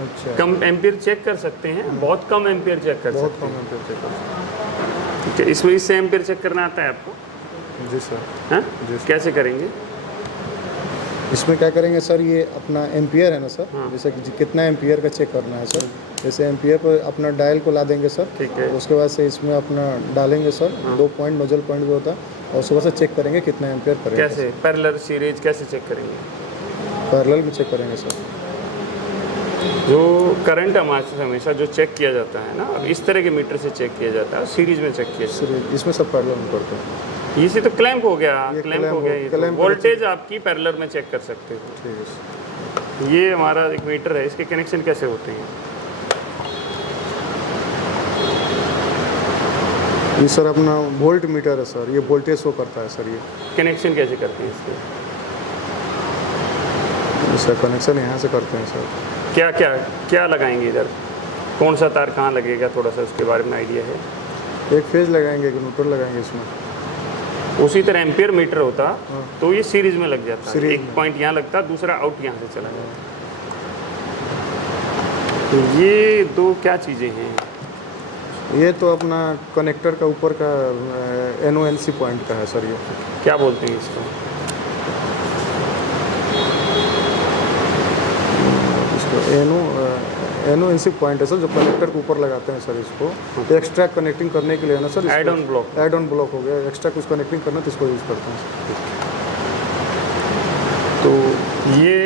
अच्छा, कम एम्पियर चेक कर सकते हैं, बहुत कम एम्पियर चेक कर बहुत सकते कम एम्पियर चेक करते हैं, ठीक है। इसमें इससे एम्पियर चेक करना आता है आपको? हैं। जी सर। हाँ, जी सर। कैसे करेंगे? इसमें क्या करेंगे सर, ये अपना एम्पियर है ना सर, हाँ। जैसे कि कितना एम्पियर का चेक करना है सर, जैसे एम्पियर पर अपना डायल को ला देंगे सर, ठीक है। उसके बाद से इसमें अपना डालेंगे सर, 2 पॉइंट नोजल पॉइंट भी होता है, और उसके बाद से चेक करेंगे कितना एम्पियर करेंगे। कैसे पैरेलल सीरीज कैसे चेक करेंगे? पैरेलल में चेक करेंगे सर। जो करंट हमारे से हमेशा जो चेक किया जाता है ना, अब इस तरह के मीटर से चेक किया जाता है, सीरीज में चेक किया जाता सर इसमें सब पैरेलल में करते हैं। है। इसी तो क्लैंप हो गया, ये क्लैंप हो clamp गया, हो- ये तो clamp वोल्टेज आपकी पैरेलल में चेक कर सकते हो। ठीक है सर। ये हमारा एक मीटर है, इसके कनेक्शन कैसे होते हैं? ये सर अपना वोल्ट मीटर है सर, ये वोल्टेज शो करता है सर, ये कनेक्शन कैसे करते हैं इसके? इसका कनेक्शन यहाँ से करते हैं सर। क्या क्या क्या लगाएंगे इधर? कौन सा तार कहाँ लगेगा, थोड़ा सा उसके बारे में आइडिया है? एक फेज लगाएंगे, एक न्यूट्रल लगाएंगे इसमें। उसी तरह एम्पियर मीटर होता हाँ। तो ये सीरीज में लग जाता है, सीरीज एक में। पॉइंट यहाँ लगता, दूसरा आउट यहाँ से चला जाता। तो ये 2 क्या चीज़ें हैं? ये तो अपना कनेक्टर का ऊपर का NONC पॉइंट का है सर, ये क्या बोलते हैं इसको? NONC पॉइंट है सर, जो कनेक्टर के ऊपर लगाते हैं सर, इसको एक्स्ट्रा कनेक्टिंग करने के लिए है ना sir. Add-on block। Add-on block हो गया, एक्स्ट्रा कुछ कनेक्टिंग करना तो इसको यूज़ करते हैं सर। तो ये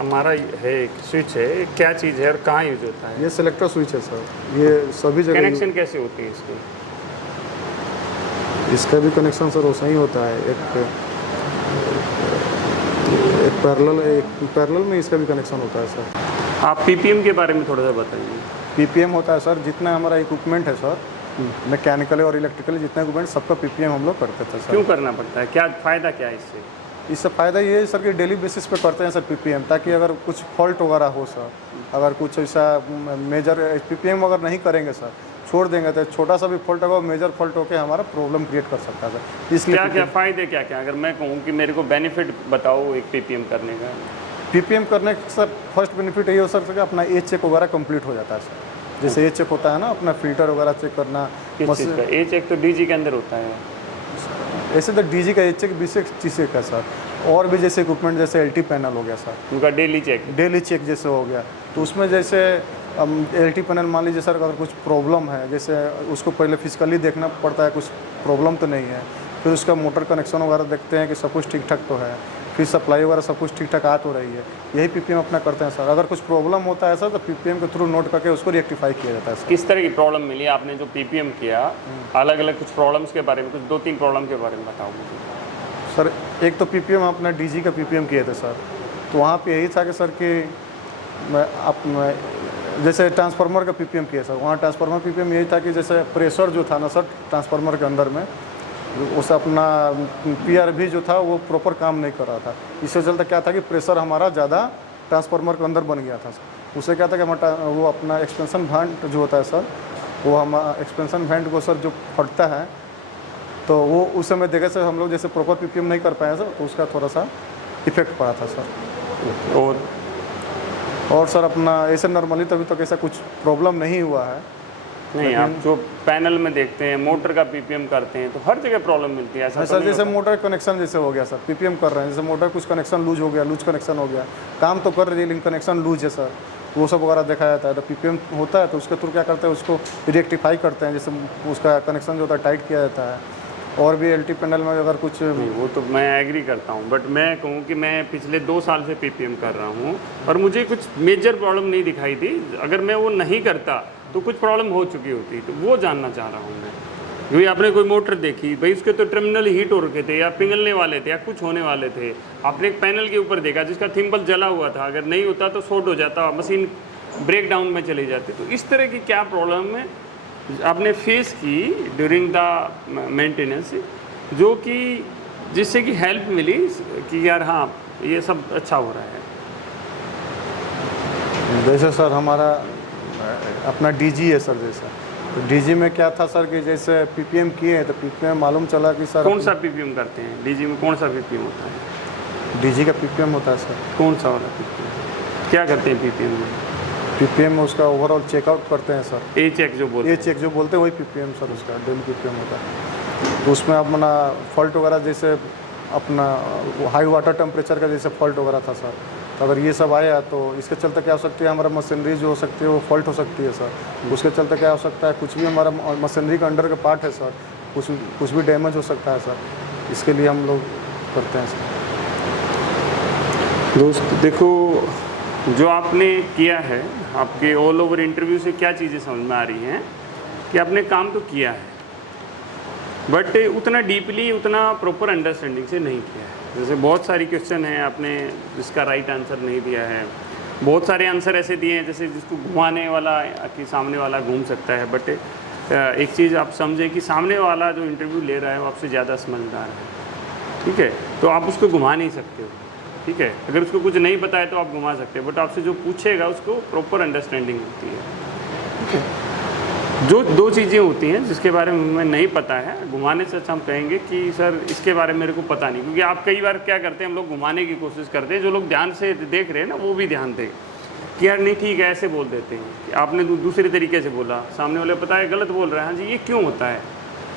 हमारा है एक स्विच है, क्या चीज़ है और कहाँ यूज होता है? ये सेलेक्टर स्विच है सर, ये सभी जगह कनेक्शन कैसे होती है इसकी? इसका भी कनेक्शन सर वैसा ही होता है, एक पैरेलल में इसका भी कनेक्शन होता है सर। आप पीपीएम के बारे में थोड़ा सा बताइए। पीपीएम होता है सर, जितना हमारा इक्विपमेंट है सर, मैकेनिकल और इलेक्ट्रिकल जितना इक्विपमेंट सबका पीपीएम हम लोग करते थे सर। क्यों करना पड़ता है, क्या फ़ायदा क्या है इससे? इससे फ़ायदा ये है सर कि डेली बेसिस पे करते हैं सर पीपीएम, ताकि अगर कुछ फॉल्ट वगैरह हो सर, अगर कुछ ऐसा मेजर पीपीएम अगर नहीं करेंगे सर, छोड़ देंगे तो छोटा सा भी फॉल्ट होगा, मेजर फॉल्ट होकर हमारा प्रॉब्लम क्रिएट कर सकता है सर। इसलिए क्या क्या फ़ायदे क्या क्या, अगर मैं कहूँ कि मेरे को बेनिफिट बताओ एक पीपीएम करने का। पीपीएम करने का सर फर्स्ट बेनिफिट यही हो सर कि अपना एज चेक वगैरह कंप्लीट हो जाता है सर। जैसे एज चेक होता है ना, अपना फिल्टर वगैरह चेक करना। किस चीज़ का एज चेक? तो डीजी के अंदर होता है। ऐसे तो डीजी का एज चेक विशेष चीज़ का सर, और भी जैसे इक्विपमेंट जैसे एलटी पैनल हो गया सर, उनका डेली चेक जैसे हो गया, तो उसमें जैसे एलटी पैनल मान लीजिए सर, अगर कुछ प्रॉब्लम है, जैसे उसको पहले फिजिकली देखना पड़ता है, कुछ प्रॉब्लम तो नहीं है, फिर उसका मोटर कनेक्शन वगैरह देखते हैं कि सब कुछ ठीक ठाक तो है, फिर सप्लाई वगैरह सब कुछ ठीक ठाक आ तो रही है, यही पीपीएम अपना करते हैं सर। अगर कुछ प्रॉब्लम होता है सर तो पीपीएम के थ्रू नोट करके उसको रेक्टिफाई किया जाता है सर। किस तरह की प्रॉब्लम मिली आपने जो पीपीएम किया? अलग अलग कुछ प्रॉब्लम्स के बारे में, कुछ 2-3 प्रॉब्लम के बारे में बताओ मुझे। सर एक तो पीपीएम अपना डीजी का पीपीएम किए थे सर, तो वहाँ पे यही था कि सर कि जैसे ट्रांसफार्मर का पीपीएम किया सर, वहाँ ट्रांसफार्मर पीपीएम यही था कि जैसे प्रेशर जो था ना सर ट्रांसफार्मर के अंदर में, उसे अपना पीआरवी जो था वो प्रॉपर काम नहीं कर रहा था। इससे चलता क्या था कि प्रेशर हमारा ज़्यादा ट्रांसफार्मर के अंदर बन गया था सर। उससे क्या था कि हमारा वो अपना एक्सपेंशन वेंट जो होता है सर, वो हम एक्सपेंशन वेंट को सर जो फटता है, तो वो उस समय देखे सर हम लोग जैसे प्रॉपर पीपीएम नहीं कर पाए सर, तो उसका थोड़ा सा इफेक्ट पड़ा था सर। और सर अपना ऐसे नॉर्मली तो अभी तक ऐसा कुछ प्रॉब्लम नहीं हुआ है। नहीं, आप जो पैनल में देखते हैं मोटर का पीपीएम करते हैं तो हर जगह प्रॉब्लम मिलती है ऐसा? सर जैसे मोटर कनेक्शन जैसे हो गया सर, पीपीएम कर रहे हैं, जैसे मोटर कुछ कनेक्शन लूज हो गया, लूज कनेक्शन हो गया, काम तो कर रही है लेकिन कनेक्शन लूज है सर, वो सब वगैरह देखा जाता है। तो पीपीएम होता है तो उसके थ्रू क्या करते हैं, उसको रेक्टिफाई करते हैं, जैसे उसका कनेक्शन जो होता है टाइट किया जाता है। और भी एलटी पैनल में अगर कुछ नहीं, वो तो मैं एग्री करता हूँ, बट मैं कहूँ कि मैं पिछले 2 साल से पीपीएम कर रहा हूँ और मुझे कुछ मेजर प्रॉब्लम नहीं दिखाई दी। अगर मैं वो नहीं करता तो कुछ प्रॉब्लम हो चुकी होती, तो वो जानना चाह रहा हूँ मैं। क्योंकि आपने कोई मोटर देखी भाई, उसके तो टर्मिनल हीट हो रखे थे या पिघलने वाले थे या कुछ होने वाले थे, आपने एक पैनल के ऊपर देखा जिसका थिम्बल जला हुआ था, अगर नहीं होता तो शॉर्ट हो जाता, मशीन ब्रेक डाउन में चली जाती। तो इस तरह की क्या प्रॉब्लम है आपने फेस की ड्यूरिंग द मेंटेनेंस, जो कि जिससे कि हेल्प मिली कि यार हाँ ये सब अच्छा हो रहा है? जैसे सर हमारा अपना डीजी है सर, जैसे तो डीजी में क्या था सर कि जैसे पीपीएम किए हैं तो पीपीएम मालूम चला कि सर कौन सा पीपीएम करते हैं डीजी में? कौन सा पीपीएम होता है? डीजी का पीपीएम होता है सर। कौन सा वाला पीपीएम? क्या करते हैं पीपीएम में? पीपीएम में उसका ओवरऑल चेकआउट करते हैं सर। ए चेक जो बोलते ए चेक जो बोलते हैं वही पीपीएम सर, उसका डेली पीपीएम होता है। तो उसमें अपना फॉल्ट वगैरह जैसे अपना हाई वाटर टेम्परेचर का जैसे फॉल्ट वगैरह था सर, तो अगर ये सब आया तो इसके चलते क्या हो सकती है, हमारा मशीनरी जो हो सकती है वो फॉल्ट हो सकती है सर। उसके चलते क्या हो सकता है, कुछ भी हमारा मशीनरी का अंडर का पार्ट है सर, कुछ भी डैमेज हो सकता है सर। इसके लिए हम लोग करते हैं सर। दोस्त देखो, जो आपने किया है, आपके ऑल ओवर इंटरव्यू से क्या चीज़ें समझ में आ रही हैं कि आपने काम तो किया है बट उतना डीपली, उतना प्रॉपर अंडरस्टैंडिंग से नहीं किया है। जैसे बहुत सारी क्वेश्चन हैं आपने जिसका राइट आंसर नहीं दिया है, बहुत सारे आंसर ऐसे दिए हैं जैसे जिसको घुमाने वाला कि सामने वाला घूम सकता है। बट एक चीज़ आप समझें कि सामने वाला जो इंटरव्यू ले रहा है वो आपसे ज़्यादा समझदार है, ठीक है? तो आप उसको घुमा नहीं सकते हो, ठीक है? अगर उसको कुछ नहीं पता है तो आप घुमा सकते हैं, बट आपसे जो पूछेगा उसको प्रॉपर अंडरस्टैंडिंग होती है, ठीक है? जो 2 चीज़ें होती हैं जिसके बारे में हमें नहीं पता है, घुमाने से अच्छा हम कहेंगे कि सर इसके बारे में मेरे को पता नहीं। क्योंकि आप कई बार क्या करते हैं, हम लोग घुमाने की कोशिश करते हैं, जो लोग ध्यान से देख रहे हैं ना वो भी ध्यान दें कि यार नहीं ठीक है, ऐसे बोल देते हैं कि आपने दूसरे तरीके से बोला, सामने वाले पता है गलत बोल रहा है, हाँ जी ये क्यों होता है।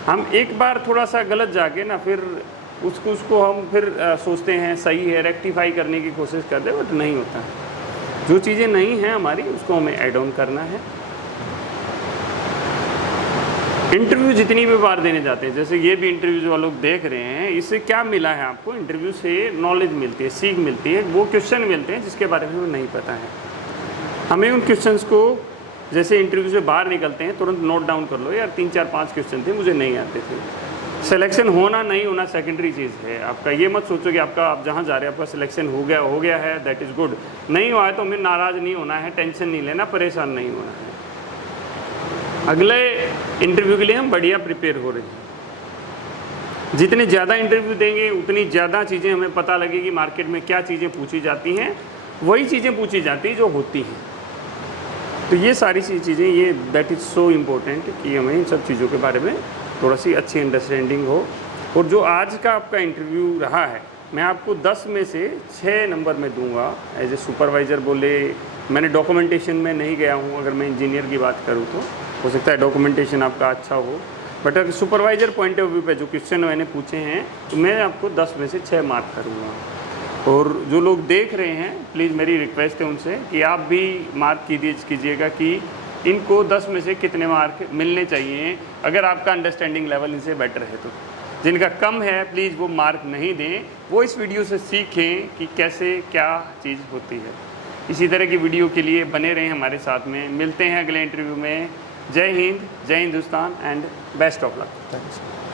हम एक बार थोड़ा सा गलत जाके ना फिर उसको हम फिर सोचते हैं सही है, रेक्टिफाई करने की कोशिश करते हैं, बट नहीं होता है। जो चीज़ें नहीं हैं हमारी उसको हमें ऐड ऑन करना है। इंटरव्यू जितनी भी बार देने जाते हैं, जैसे ये भी इंटरव्यू जो लोग देख रहे हैं, इससे क्या मिला है आपको? इंटरव्यू से नॉलेज मिलती है, सीख मिलती है, वो क्वेश्चन मिलते हैं जिसके बारे में हमें नहीं पता है। हमें उन क्वेश्चंस को जैसे इंटरव्यू से बाहर निकलते हैं तुरंत नोट डाउन कर लो, यार 3 4 5 क्वेश्चन थे मुझे नहीं आते थे, सिलेक्शन होना नहीं होना सेकेंडरी चीज़ है। आपका ये मत सोचो कि आपका आप जहाँ जा रहे हैं आपका सिलेक्शन हो गया है, दैट इज़ गुड। नहीं हुआ है तो हमें नाराज़ नहीं होना है, टेंशन नहीं लेना, परेशान नहीं होना है। अगले इंटरव्यू के लिए हम बढ़िया प्रिपेयर हो रहे हैं। जितने ज़्यादा इंटरव्यू देंगे उतनी ज़्यादा चीज़ें हमें पता लगेगी मार्केट में क्या चीज़ें पूछी जाती हैं, वही चीज़ें पूछी जाती हैं जो होती हैं। तो ये सारी चीज़ें, ये दैट इज़ सो इम्पोर्टेंट कि हमें इन सब चीज़ों के बारे में थोड़ा सी अच्छी अंडरस्टैंडिंग हो। और जो आज का आपका इंटरव्यू रहा है, मैं आपको 10 में से 6 नंबर में दूंगा। एज ए सुपरवाइज़र बोले, मैंने डॉक्यूमेंटेशन में नहीं गया हूँ, अगर मैं इंजीनियर की बात करूँ तो हो सकता है डॉक्यूमेंटेशन आपका अच्छा हो, बट अगर सुपरवाइज़र पॉइंट ऑफ व्यू पे जो क्वेश्चन मैंने पूछे हैं तो मैं आपको 10 में से 6 मार्क करूँगा। और जो लोग देख रहे हैं, प्लीज़ मेरी रिक्वेस्ट है उनसे कि आप भी मार्क कीजिएगा कि इनको 10 में से कितने मार्क मिलने चाहिए, अगर आपका अंडरस्टैंडिंग लेवल इनसे बेटर है तो। जिनका कम है प्लीज़ वो मार्क नहीं दें, वो इस वीडियो से सीखें कि कैसे क्या चीज़ होती है। इसी तरह की वीडियो के लिए बने रहें हमारे साथ में। मिलते हैं अगले इंटरव्यू में। जय हिंद, जय Hindustan and best of luck. Thank you sir.